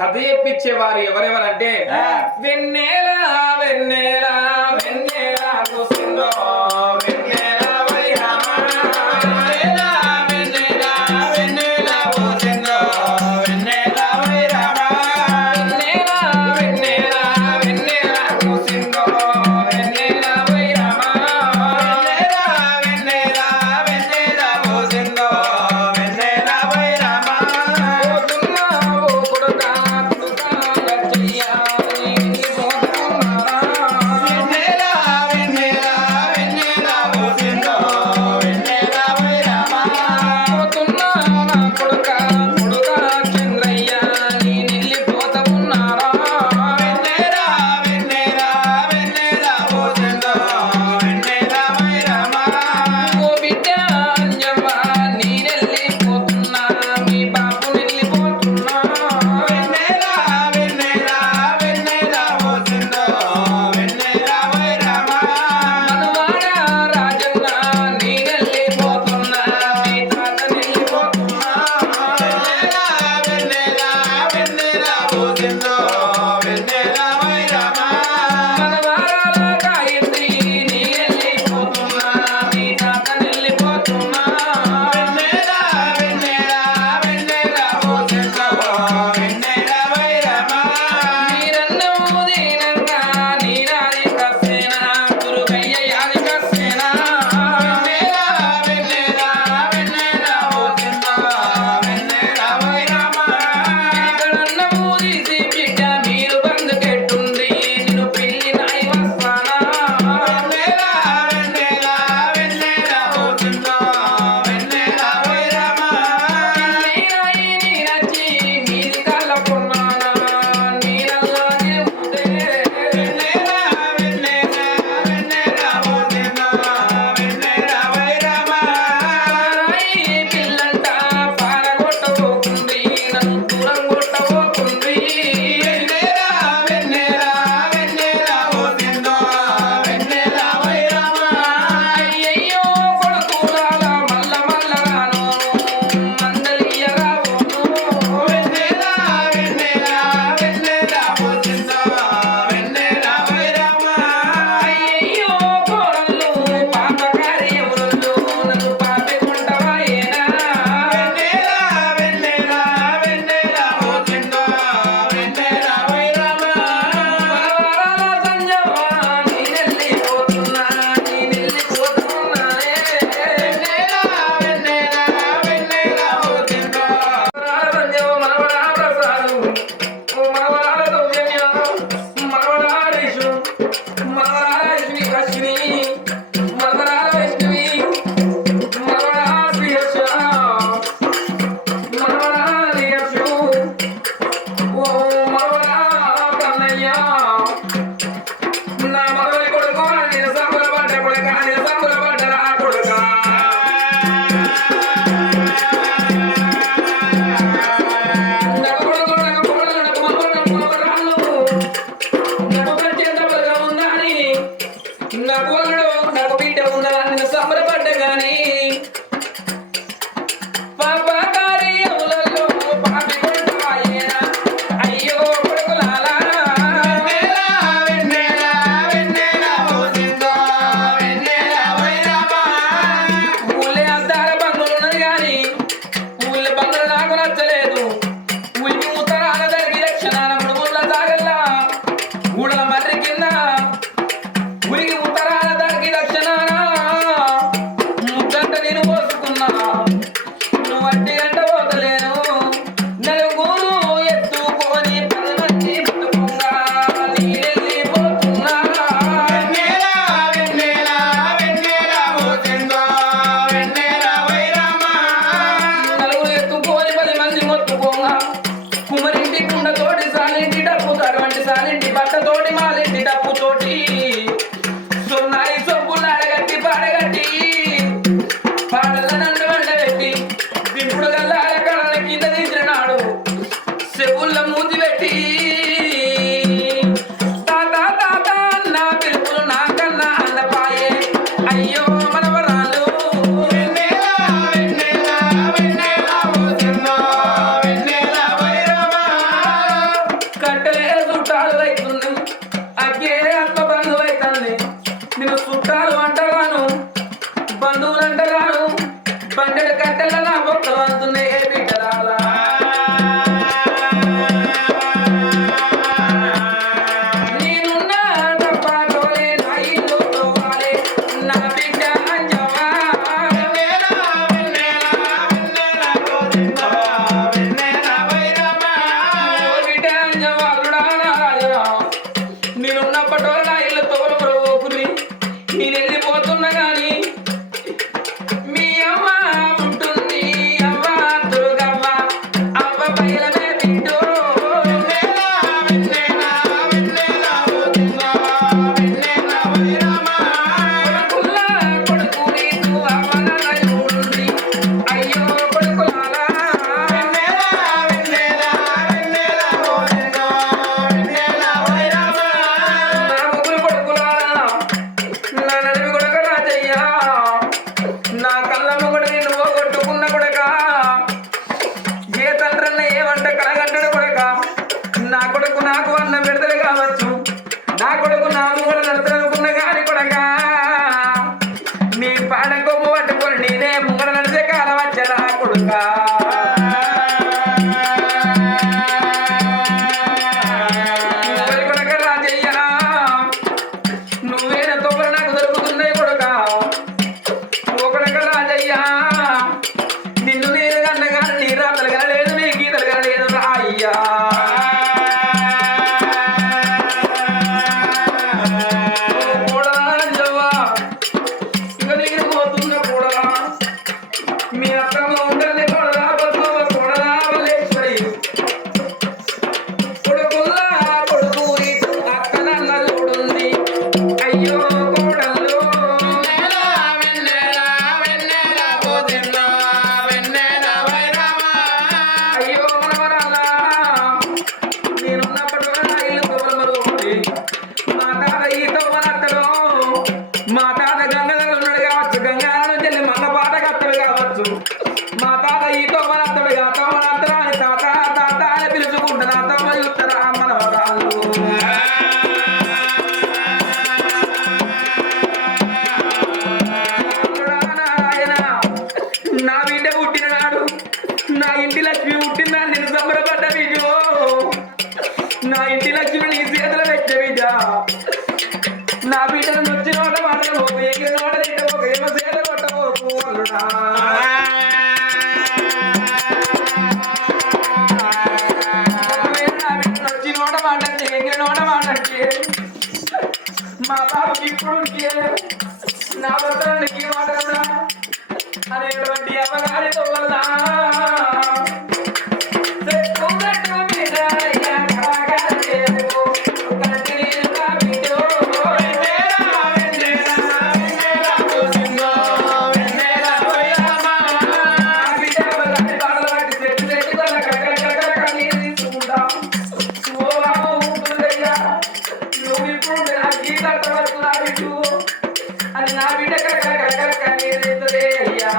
కథ చెప్పించేవారు ఎవరెవరంటే వెన్నెలా వెన్నెలా వెన్నె నాకు నాకు బిడ్డ ఉన్నదాన్ని కూడా నడపదనుకున్నా కానీ మా తాత ఈ తోమనాథుడు తోమనాథుడు అని నా నా ఇంటి లక్ష్మి మాట మా బాబుకి ఇప్పుడు నా భర్తకి మాట అనేటువంటి అవగాహనతో వల్ల గీతంత వరకు నా బిడ్డు అది నా బిడ్డ కనుక కనుక కన్నీరు అయ్యా.